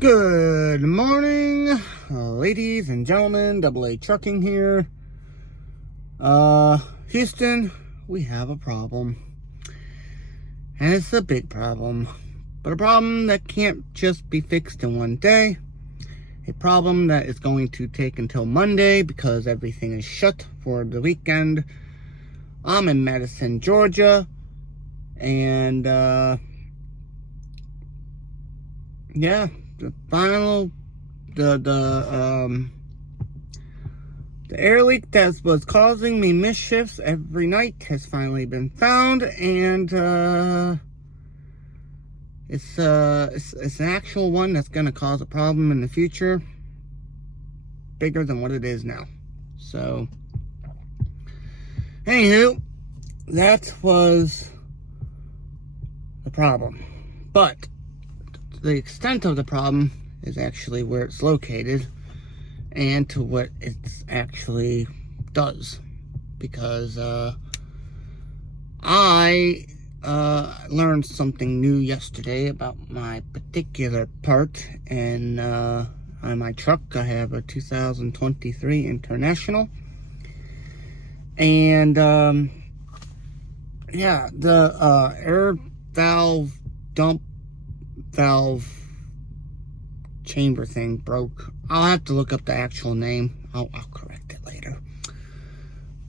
Good morning, ladies and gentlemen. Double A Trucking here. Houston, we have a problem. And it's a big problem. But a problem that can't just be fixed in one day. A problem that is going to take until Monday because everything is shut for the weekend. I'm in Madison, Georgia. And, yeah. The air leak that was causing me mischiefs every night has finally been found, and it's an actual one that's going to cause a problem in the future, bigger than what it is now. So, anywho, that was the problem, but the extent of the problem is actually where it's located and to what it actually does, because I learned something new yesterday about my particular part on my truck. I have a 2023 International, and yeah, the air valve dump valve chamber thing broke. I'll have to look up the actual name. I'll correct it later.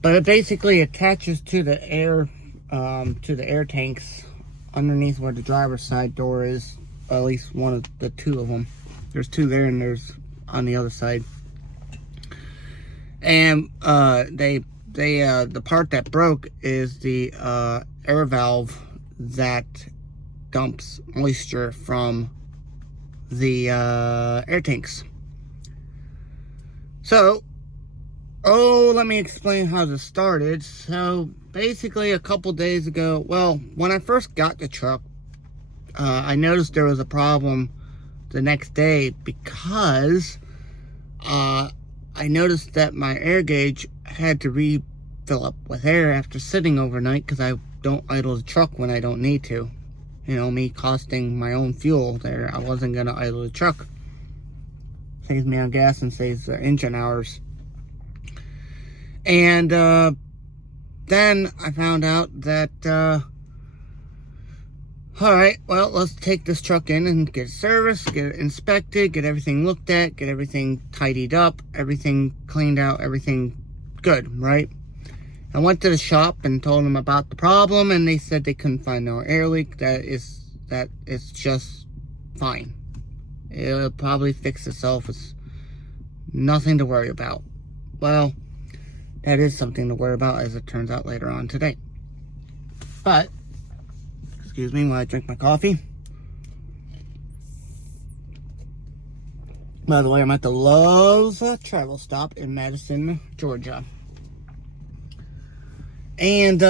But it basically attaches to the air tanks underneath where the driver's side door is. At least one of the two of them. There's two there, and there's on the other side. And the part that broke is the air valve that dumps moisture from the air tanks. So, let me explain how this started. So, basically a couple days ago, well, when I first got the truck, I noticed there was a problem the next day because I noticed that my air gauge had to refill up with air after sitting overnight, because I don't idle the truck when I don't need to. You know, me costing my own fuel there. I wasn't going to idle the truck. Saves me on gas and saves the engine hours. And then I found out that, alright, well, let's take this truck in and get it serviced, get it inspected, get everything looked at, get everything tidied up, everything cleaned out, everything good, right? I went to the shop and told them about the problem, and they said they couldn't find no air leak. That it's just fine. It'll probably fix itself. It's nothing to worry about. Well, that is something to worry about, as it turns out later on today. But, excuse me while I drink my coffee. By the way, I'm at the Love's Travel Stop in Madison, Georgia. And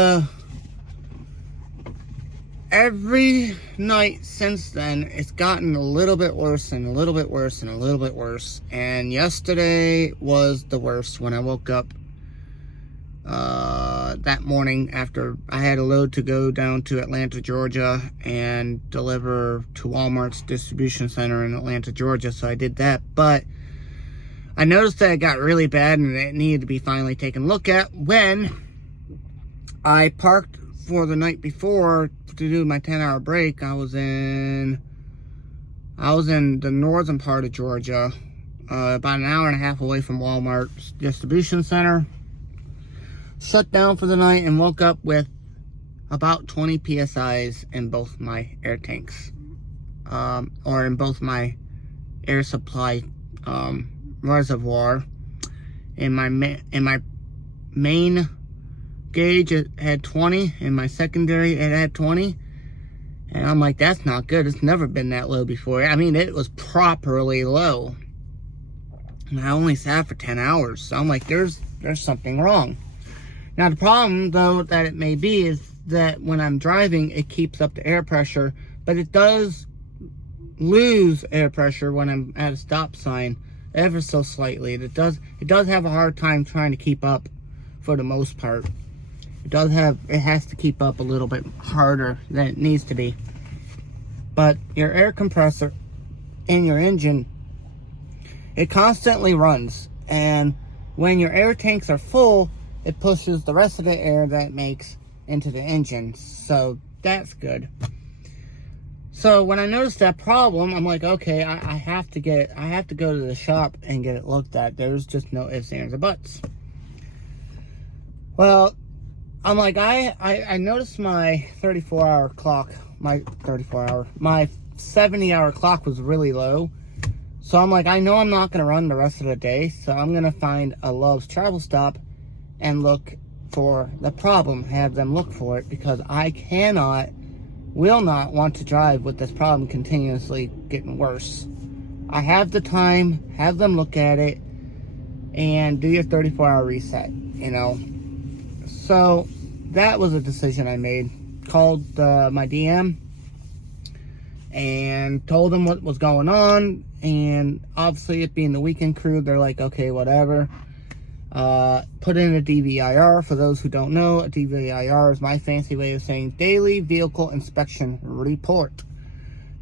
every night since then, it's gotten a little bit worse and a little bit worse and a little bit worse. And yesterday was the worst when I woke up that morning after I had a load to go down to Atlanta, Georgia and deliver to Walmart's distribution center in Atlanta, Georgia. So I did that. But I noticed that it got really bad and it needed to be finally taken a look at when I parked for the night before to do my 10-hour break. I was in the northern part of Georgia, about an hour and a half away from Walmart's distribution center. Shut down for the night and woke up with about 20 PSIs in both my air tanks, or in both my air supply reservoir. In my main gauge, it had 20, and my secondary, it had 20, and I'm like, that's not good. It's never been that low before. I mean, it was properly low, and I only sat for 10 hours, so I'm like, there's something wrong. Now, the problem, though, that it may be is that when I'm driving, it keeps up the air pressure, but it does lose air pressure when I'm at a stop sign, ever so slightly. It does have a hard time trying to keep up for the most part. It has to keep up a little bit harder than it needs to be. But your air compressor in your engine, it constantly runs. And when your air tanks are full, it pushes the rest of the air that it makes into the engine. So that's good. So when I noticed that problem, I'm like, okay, I have to go to the shop and get it looked at. There's just no ifs, ands, or buts. Well, I'm like, I noticed my 34-hour clock, my 70-hour clock was really low. So I'm like, I know I'm not going to run the rest of the day, so I'm going to find a Love's Travel Stop and look for the problem, have them look for it, because I will not want to drive with this problem continuously getting worse. I have the time, have them look at it, and do your 34-hour reset, you know. So that was a decision I made. Called my DM and told them what was going on, and obviously it being the weekend crew, they're like, okay, whatever. Put in a DVIR. For those who don't know, a DVIR is my fancy way of saying Daily Vehicle Inspection Report.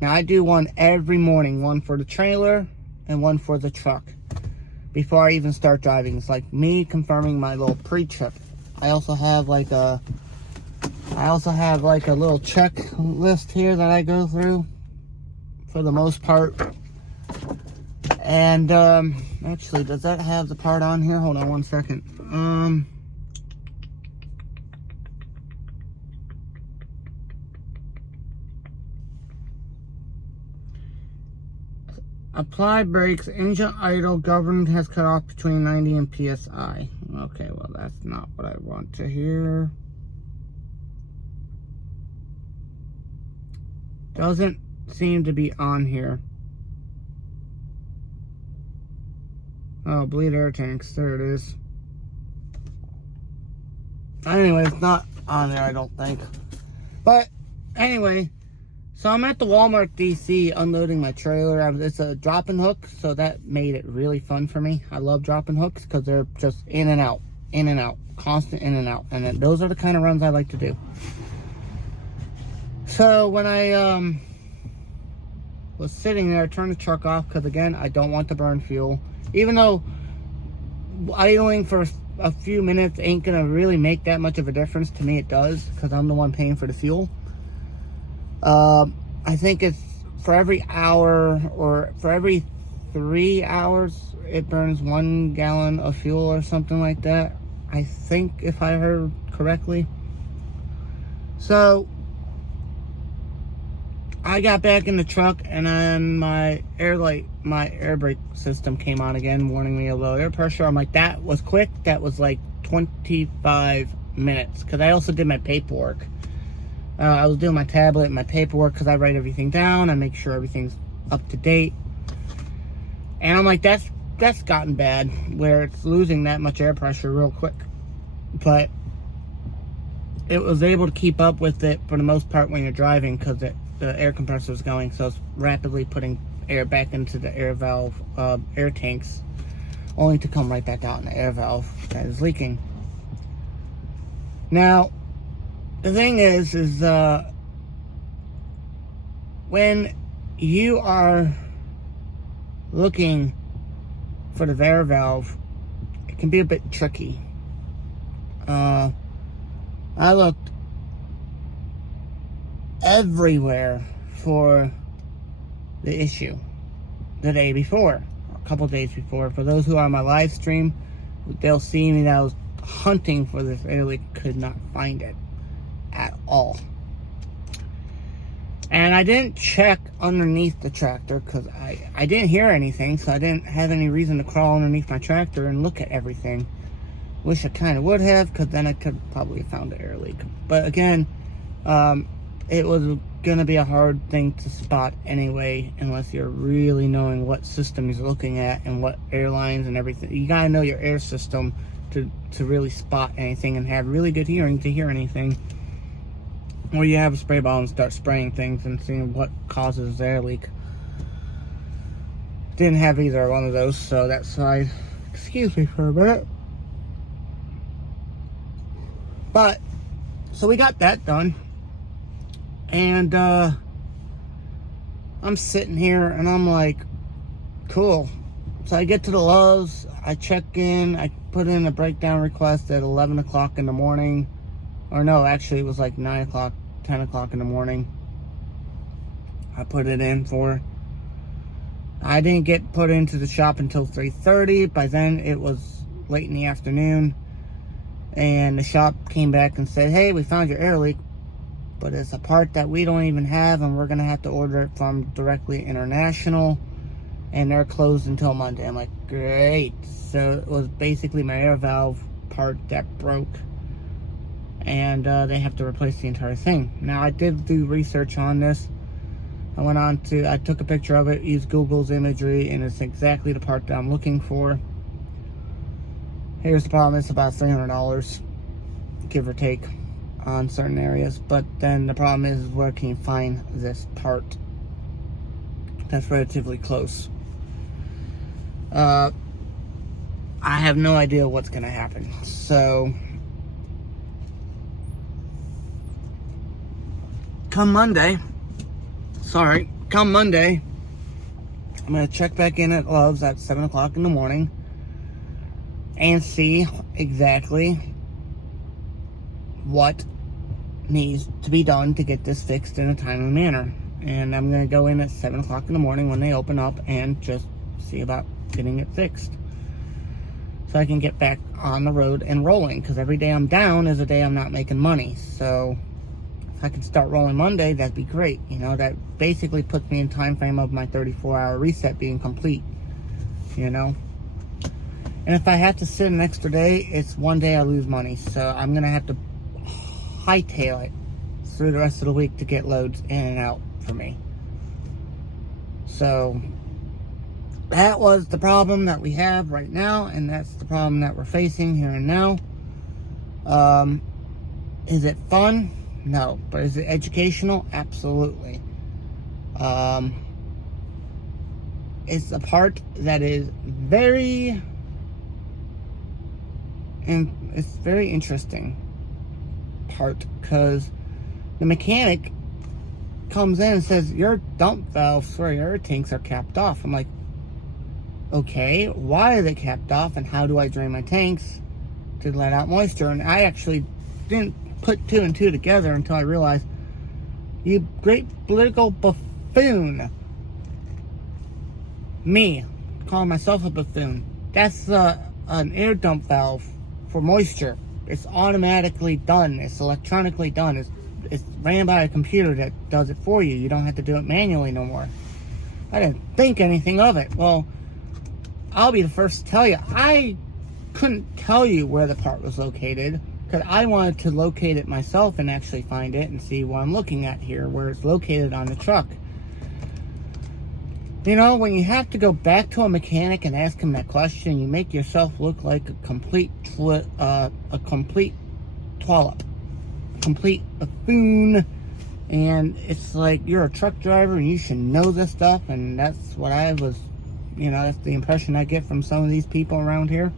Now, I do one every morning, one for the trailer and one for the truck, before I even start driving. It's like me confirming my little pre-trip. I also have like a little checklist here that I go through for the most part. And actually, does that have the part on here? Hold on one second. Apply brakes, engine idle, governor has cut off between 90 and PSI. Okay, well, that's not what I want to hear. Doesn't seem to be on here. Oh, bleed air tanks. There it is. Anyway, it's not on there, I don't think. But, anyway, so I'm at the Walmart DC unloading my trailer. It's a drop and hook, so that made it really fun for me. I love dropping hooks because they're just in and out, constant in and out. And those are the kind of runs I like to do. So when I was sitting there, I turned the truck off because, again, I don't want to burn fuel. Even though idling for a few minutes ain't gonna really make that much of a difference, to me it does, because I'm the one paying for the fuel. I think it's for every hour or for every 3 hours it burns 1 gallon of fuel or something like that, I think, if I heard correctly. So I got back in the truck, and then my air brake system came on again, warning me of low air pressure. I'm like, that was quick. That was like 25 minutes, because I also did my paperwork. I was doing my tablet and my paperwork, because I write everything down. I make sure everything's up to date. And I'm like, that's gotten bad, where it's losing that much air pressure real quick. But it was able to keep up with it for the most part when you're driving, because the air compressor is going, so it's rapidly putting air back into the air valve, air tanks, only to come right back out in the air valve that is leaking. Now, the thing is when you are looking for the air valve, it can be a bit tricky. I looked everywhere for the issue the day before, a couple days before. For those who are on my live stream, they'll see me that I was hunting for this air leak, could not find it at all. And I didn't check underneath the tractor because I didn't hear anything, so I didn't have any reason to crawl underneath my tractor and look at everything. Wish I kind of would have, because then I could probably have found the air leak. But again, it was gonna be a hard thing to spot anyway, unless you're really knowing what system you're looking at and what airlines and everything. You gotta know your air system to really spot anything and have really good hearing to hear anything. Or you have a spray bottle and start spraying things and seeing what causes the air leak. Didn't have either one of those, so that's why, excuse me for a minute. But, so we got that done. And, I'm sitting here and I'm like, cool. So I get to the Lowe's, I check in, I put in a breakdown request at 11 o'clock in the morning. Or no, actually it was like 9 o'clock, 10 o'clock in the morning. I put it in for. I didn't get put into the shop until 3:30. By then it was late in the afternoon. And the shop came back and said, hey, we found your air leak, but it's a part that we don't even have, and we're going to have to order it from Directly International, and they're closed until Monday. I'm like, great. So it was basically my air valve part that broke, and they have to replace the entire thing. Now, I did do research on this. I took a picture of it, used Google's imagery, and it's exactly the part that I'm looking for. Here's the problem, it's about $300, give or take, on certain areas. But then the problem is, where can you find this part that's relatively close? I have no idea what's going to happen. So, come Monday, I'm going to check back in at Love's at 7 o'clock in the morning and see exactly what needs to be done to get this fixed in a timely manner. And I'm going to go in at 7 o'clock in the morning when they open up and just see about getting it fixed, so I can get back on the road and rolling, because every day I'm down is a day I'm not making money. So if I can start rolling Monday, that'd be great. You know, that basically puts me in time frame of my 34-hour reset being complete, you know. And if I have to sit an extra day, it's one day I lose money. So I'm going to have to hightail it through the rest of the week to get loads in and out for me. So that was the problem that we have right now, and that's the problem that we're facing here and now. Is it fun? No. But is it educational? Absolutely. It's a part that is very interesting part, because the mechanic comes in and says, your dump valves for your air tanks are capped off. I'm like, okay, why are they capped off, and how do I drain my tanks to let out moisture? And I actually didn't put two and two together until I realized, you great political buffoon, me calling myself a buffoon, that's an air dump valve for moisture. It's automatically done. It's electronically done. It's ran by a computer that does it for you. You don't have to do it manually no more. I didn't think anything of it. Well, I'll be the first to tell you, I couldn't tell you where the part was located, because I wanted to locate it myself and actually find it and see what I'm looking at here, where it's located on the truck. You know, when you have to go back to a mechanic and ask him that question, you make yourself look like a complete buffoon. And it's like, you're a truck driver and you should know this stuff. And that's what I was, you know, that's the impression I get from some of these people around here.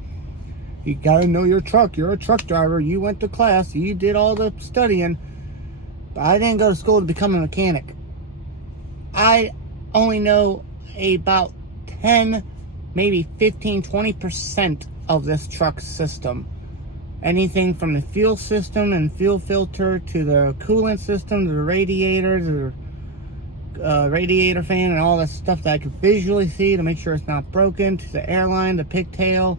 You gotta know your truck. You're a truck driver. You went to class. You did all the studying. But I didn't go to school to become a mechanic. I only know about 10, maybe 15, 20% of this truck system. Anything from the fuel system and fuel filter to the coolant system to the radiator to the radiator fan and all that stuff that I can visually see to make sure it's not broken, to the airline, the pigtail,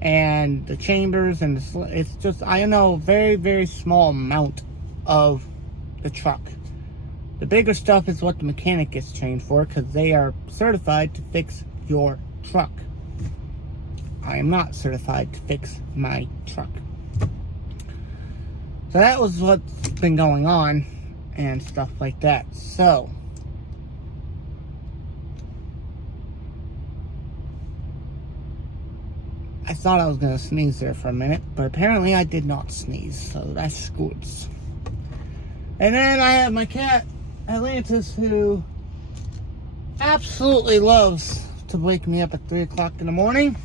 and the chambers, and it's just, I know a very, very small amount of the truck. The bigger stuff is what the mechanic gets trained for, because they are certified to fix your truck. I am not certified to fix my truck. So that was what's been going on and stuff like that. So I thought I was going to sneeze there for a minute, but apparently I did not sneeze, so that's good. And then I have my cat, Atlantis, who absolutely loves to wake me up at 3 o'clock in the morning,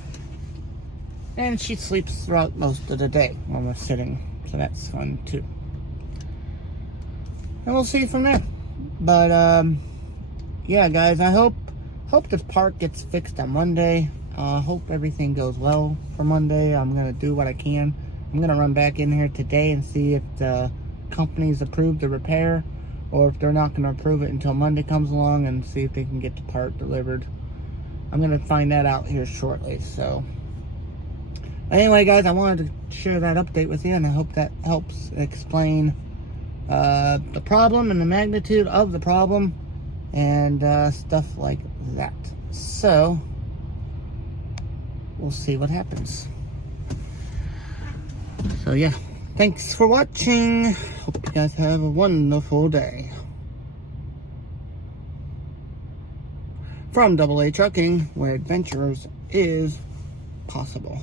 and she sleeps throughout most of the day when we're sitting, so that's fun too. And we'll see from there. But yeah, guys, I hope this part gets fixed on Monday. Hope everything goes well for Monday. I'm gonna do what I can. I'm gonna run back in here today and see if the company's approved the repair, or if they're not gonna approve it until Monday comes along, and see if they can get the part delivered. I'm gonna find that out here shortly. So anyway, guys, I wanted to share that update with you, and I hope that helps explain the problem and the magnitude of the problem, and stuff like that. So we'll see what happens. So yeah, thanks for watching. Hope you guys have a wonderful day. From AA Trucking, where adventures is possible.